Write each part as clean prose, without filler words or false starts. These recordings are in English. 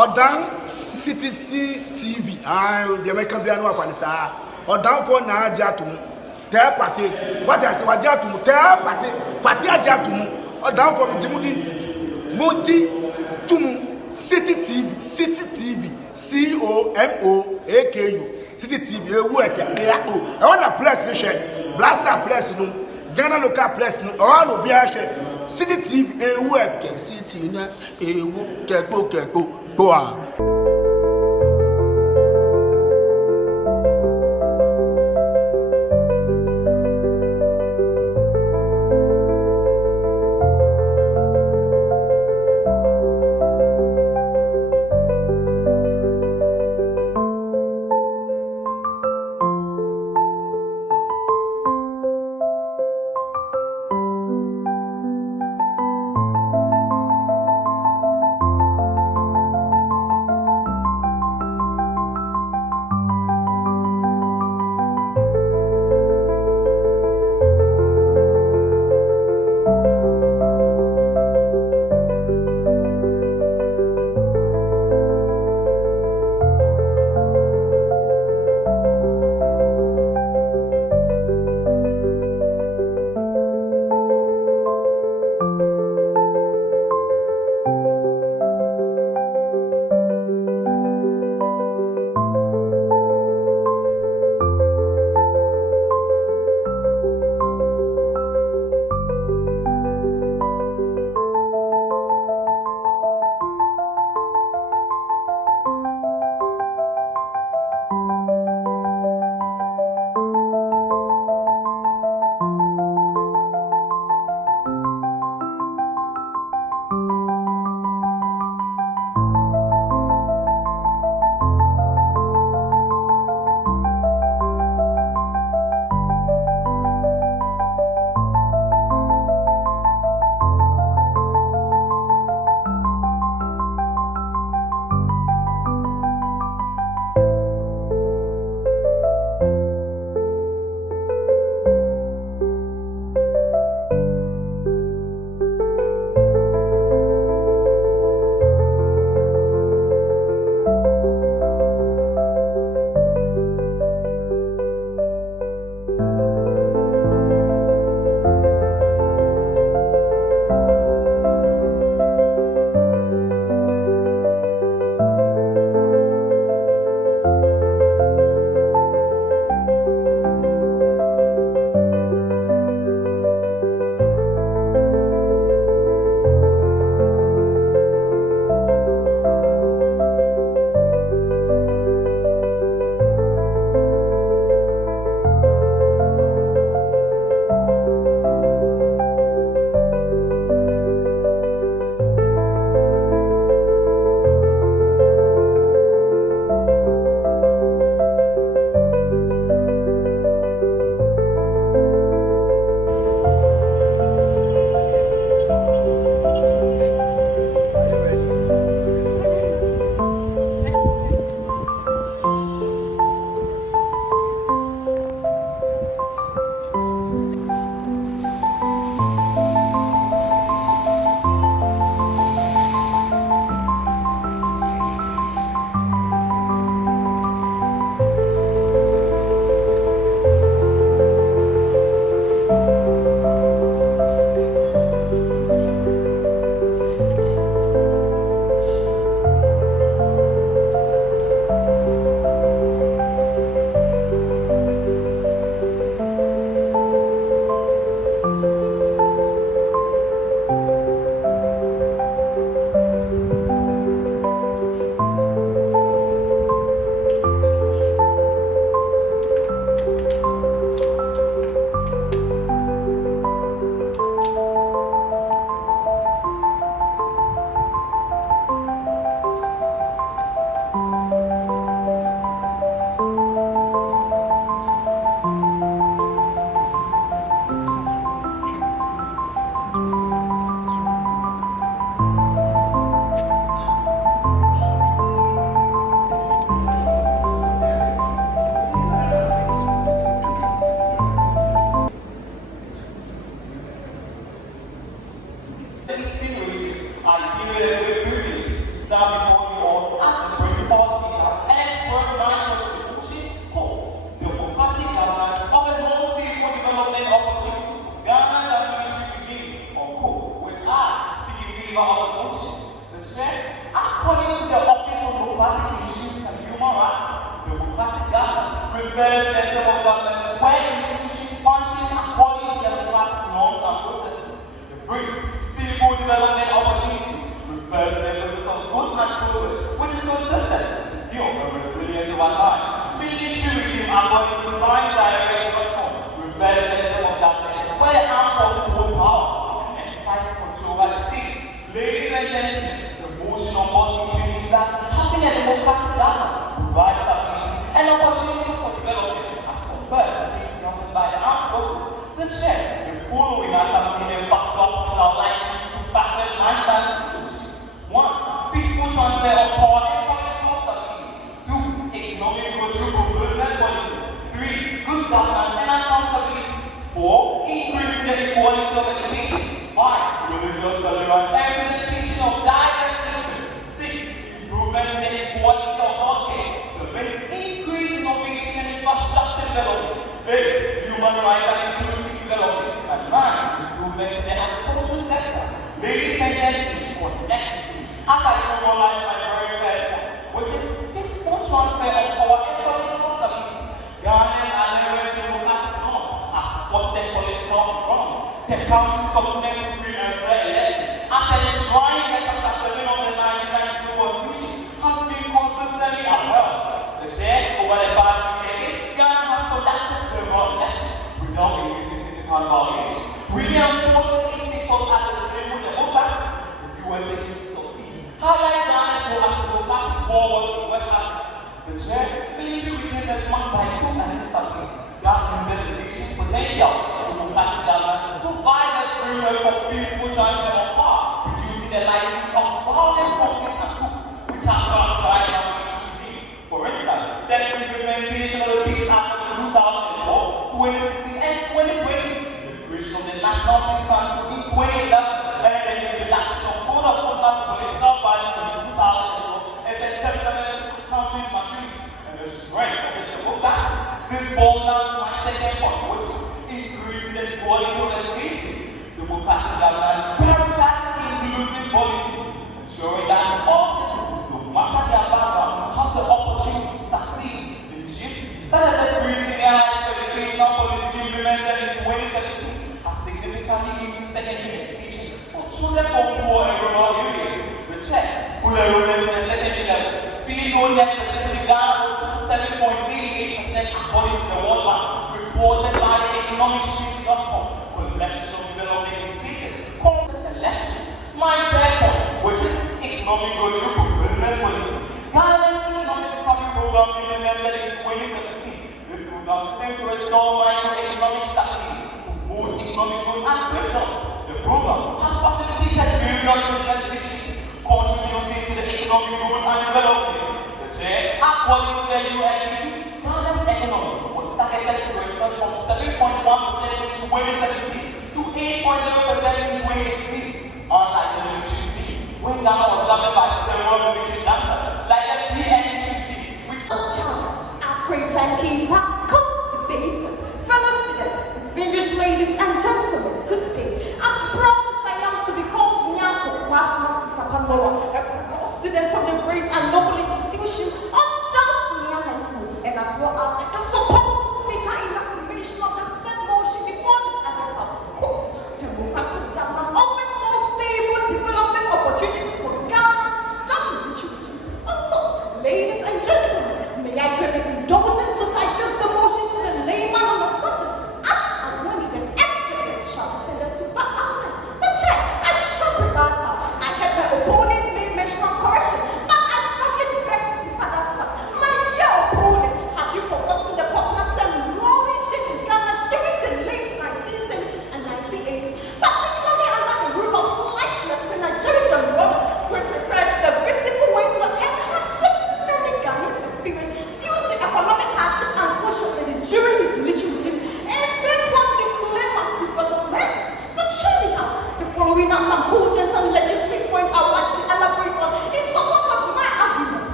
Odan CTC TV. The American piano of Anissa. Odan for na Jatum. Tell party. What I say, what Jatum? Tell party Jatum. Odan for Jimudi. Monty Tumu. City TV. COMOAKU. City TV. I want a place, Blaster place, no. Ghana local place, no. All of the City TV, City, Keko. I give it a great privilege to stand before you all following us have been a factor in our license to bachelor's lifestyle technology. 1. Peaceful transfer of power and political stability. 2. Economic growth through business policies. 3. Good governance and accountability. 4. Increasing the equality of education. 5. Religious tolerance and representation of diverse interests. 6. Improvement in the equality of healthcare. 7. Increase innovation and infrastructure development. 8. Human rights and inclusive development. And 9. Improvement in the agricultural sector. Ladies and gentlemen, connectivity. As I show more light my very first one, which is peaceful transfer of power and political stability. Ghanaians are never democratic norm as fostered political economy. The country's commitment to free and fair elections, as enshrined in Chapter 7 of the 1992 Constitution, has been consistently upheld. The chair, over the past 3 decades, Ghana has conducted several elections without any significant violations. William Forster Institute as a symbol of democracy, the USA Institute of Peace, highlights Ghana's role as a democratic forward in West Africa. The chair, military regimes that marked by coup and instability, that investigation potential democratic government provides a framework for peaceful transfer of power, reducing the likelihood of violent conflict and coups, which are characterized by the military regime. For instance, the implementation of the Peace Act of 2004, 2016, and 2020, the creation of the National Peace Council in 2011, and the introduction of Code of Conduct for Political Violence in 2012 is a testament to the country's maturity and the strength of the democracy. This boils down to my second point, which is increasing the quality of education. Democratic government prioritizes inclusive policies, ensuring that all citizens, no matter their background, have the opportunity to succeed. Initiatives such as the free senior high school educational policy implemented in 2017 has significantly increased secondary education for children from poor and rural areas. The check, school enrollment in the secondary level, still no net percentage in Ghana was 7.88% according to the World Bank, reported by the economicstreet.com collection of development indicators. Elections. My third point, which is economic growth through business policy. Ghana's economic recovery program implemented in 2017. This program aims to restore microeconomic stability, promote economic growth and create jobs. The program has facilitated various business initiatives contributing to the economic growth and development. The chair, according to the UNDP, Ghana's economy was targeted to restore from 7.1% in 2017 to 8.0% in 2018. Unlike the military regime, when Ghana was governed by several military juntas, like the PNC regime, which Charles, Accurate and Keeper, come to favors, fellow students, distinguished ladies and gentlemen, good day. As proud as I am to be called Nyako Matmas Kapandoa, a student from the great and noble institution of Odasco High School, and as well as the supporting speaker in affirmation of the said motion before this agenda, quote, democratic governance offers more stable development opportunities for Ghana than military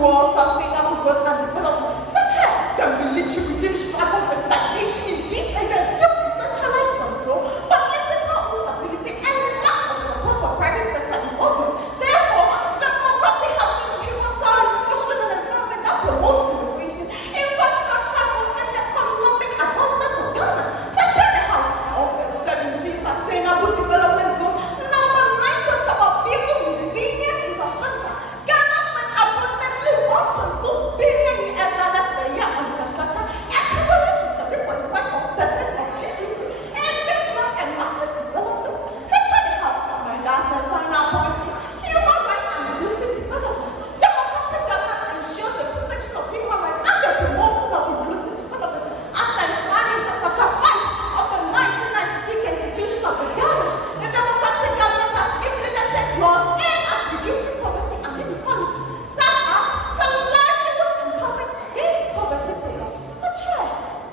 towards sustainable growth and development. The chair can be literally reduce struggle with stagnation in these areas due to centralized control, political instability, and lack of support for private sector involvement. Therefore, democracy has been pivotal in fostering an environment that promotes innovation, infrastructure, and economic advancement for Ghana. The Chair House of the 17 Sustainable Development Goals, number 9 talks about building resilient infrastructure. Ghana spent approximately $1.2 billion per year on infrastructure, equivalent to 7.5% of GDP. And this is not a massive development. The Chair House, my last and final point is human rights and inclusive development. Democratic government ensures the protection of human rights and the promotion of inclusive development. As enshrined in Chapter 5 of the 1996 Constitution of the Ghana, the democratic government has implemented laws aimed at reducing poverty and inequality, such as the livelihood empowerment against poverty figures. The Chair,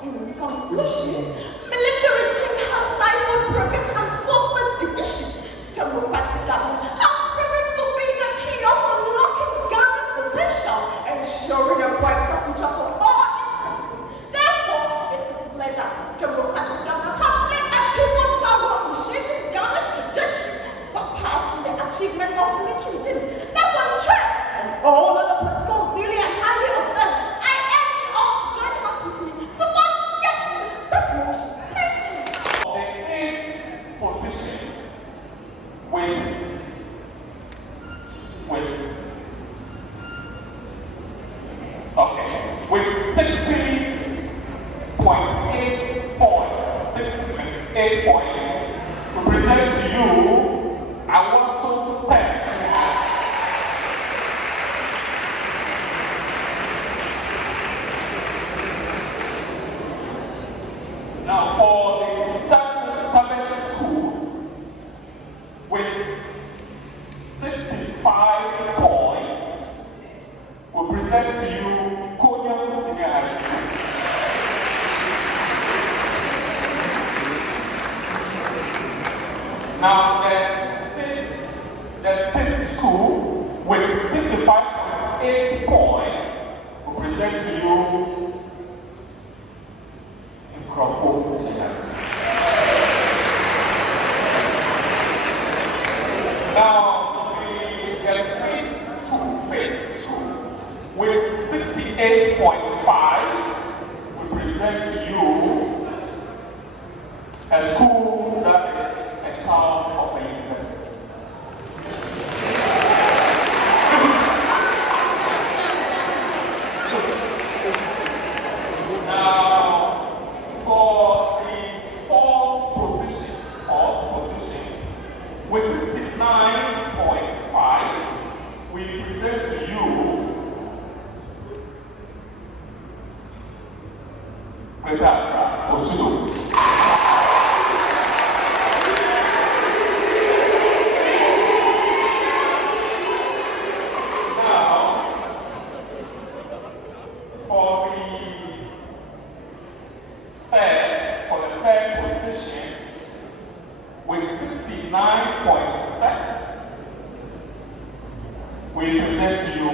in conclusion, military regime has stifled progress and fostered division. Democratic government has proven to be the key of unlocking Ghana's potential, ensuring a brighter future for all its citizens. Therefore, it is clear that democratic government has played a pivotal role in shaping Ghana's trajectory, surpassing the achievements of military regimes. Therefore, the Chair and all other political duly and highly observed, I urge you all to join us with me to vote yes to the separation. Thank you. The eighth position with 60.8 points, 6.8 points, to present to you, I want so to stand. Now for the seventh school with 65 points, we'll present to you Konyan Senior High School. Now the sixth school with 65.8 points will present to you Crawford Senior High School. Now the fifth school with 68.5 will present to you a school that is a child of a university. Now, for the fourth position, with 69.5, we present to you Rebuttal Osudo. For the third position, with 69.6, we present to you